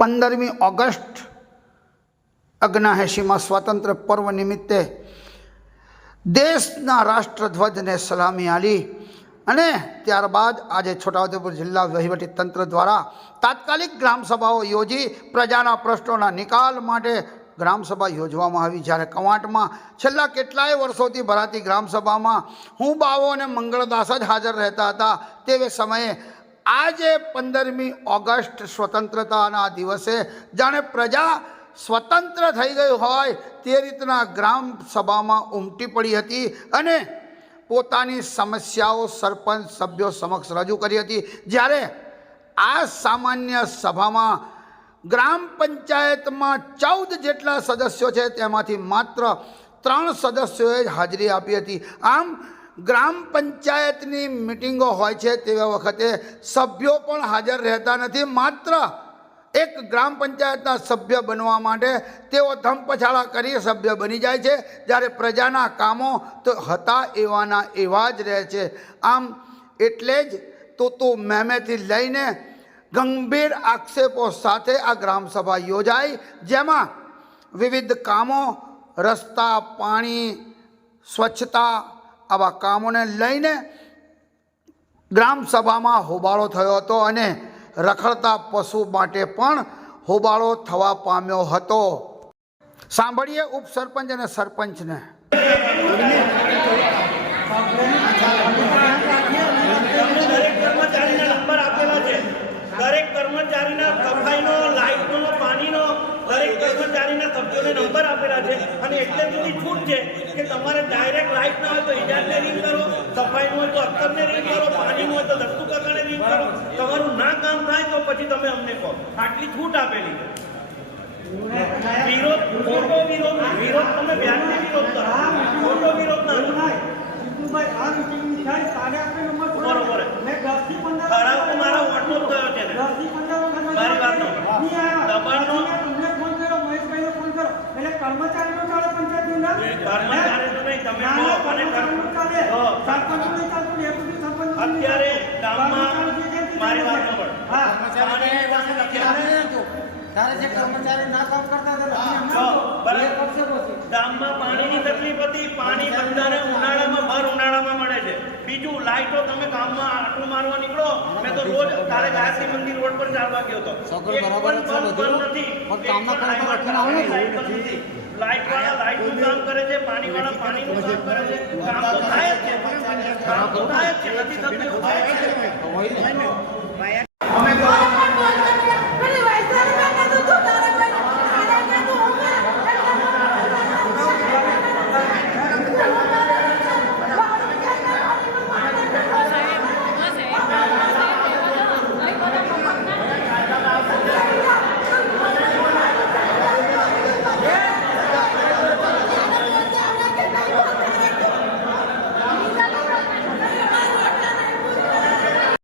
15મી August 79માં સ્વાતંત્ર્ય પર્વ નિમિત્તે દેશના રાષ્ટ્રધ્વજને સલામી આલી અને ત્યારબાદ આજે છોટાઉદેપુર જિલ્લા વહીવટી તંત્ર દ્વારા તાત્કાલિક ગ્રામસભાઓ યોજી પ્રજાના પ્રશ્નોના નિકાલ માટે ગ્રામસભા યોજવામાં આવી। જ્યારે કવાંટમાં છેલ્લા કેટલાય વર્ષોથી ભરાતી ગ્રામસભામાં હું બાવો અને મંગળદાસ જ હાજર રહેતા હતા। તે સમયે આજે 15મી ઓગસ્ટ સ્વતંત્રતાના દિવસે જાણે પ્રજા સ્વતંત્ર થઈ ગઈ હોય તે રીતના ગ્રામસભામાં ઉમટી પડી હતી અને પોતાની સમસ્યાઓ સરપંચ સભ્યો સમક્ષ રજૂ કરી હતી। જ્યારે આ સામાન્ય સભામાં ગ્રામ પંચાયતમાં 14 જેટલા સદસ્યો છે, તેમાંથી માત્ર 3 સદસ્યોએ જ હાજરી આપી હતી। આમ ગ્રામ પંચાયતની મિટિંગો હોય છે તેવા વખતે સભ્યો પણ હાજર રહેતા નથી। માત્ર એક ગ્રામ પંચાયતના સભ્ય બનવા માટે તેઓ ધમપછાડા કરી સભ્ય બની જાય છે, જ્યારે પ્રજાના કામો તો હતા એવાના એવા જ રહે છે। આમ એટલે જ તો મેમેથી લઈને ગંભીર આક્ષેપો સાથે આ ગ્રામસભા યોજાઈ, જેમાં વિવિધ કામો, રસ્તા, પાણી, સ્વચ્છતા આવા કામોને લઈને ગ્રામસભામાં હોબાળો થયો હતો અને રખડતા પશુ માટે પણ હોબાળો થવા પામ્યો હતો। સાંભળીએ ઉપસરપંચ અને સરપંચને। દરેક કર્મચારીના સફાઈનો, લાઇટનો, પાણીનો દરેક કર્મચારીના સભ્યોને નંબર આપેલા છે અને એટલે સુધી છૂટ છે કે તમારે ડાયરેક્ટ લાઇટ ના હોય તો ઇજાજને રિંગ કરો, સફાઈનું હોય તો અખ્તરને રિંગ કરો, પાણીનું હોય તો દત્તુ કાકાને રિંગ કરો। તમારું ના કામ થાય તો પછી તમે અમને કહો, આટલી છૂટ આપેલી છે। વિરોધ તમે વ્યાજને વિરોધ કરો, ખોટો વિરોધ ના બરોબર ખરાબ તો મારા વોટનો જ થયો છે ને મારી વાતનો દબાણનો કર્મચારી તો નહીં, તમે અત્યારે ગામમાં મારી વાત ગામમાં પાણીની તકલીફ હતી। પાણી બધાને ઉનાળામાં ભર ઉનાળામાં મળે છે। બીજું લાઈટો, તમે ગામમાં આટલો મારવા નીકળો, મેં તો રોજ કાલે ગાયત્રી મંદિર રોડ પર ચાલવા ગયો હતો, લાઈટ વાળા લાઈટનું કામ કરે છે, પાણી વાળા પાણીનું કામ કરે છે। કામ તો થાય જ છે, કામ તો થાય જ છે, નથી થતું, થાય છે।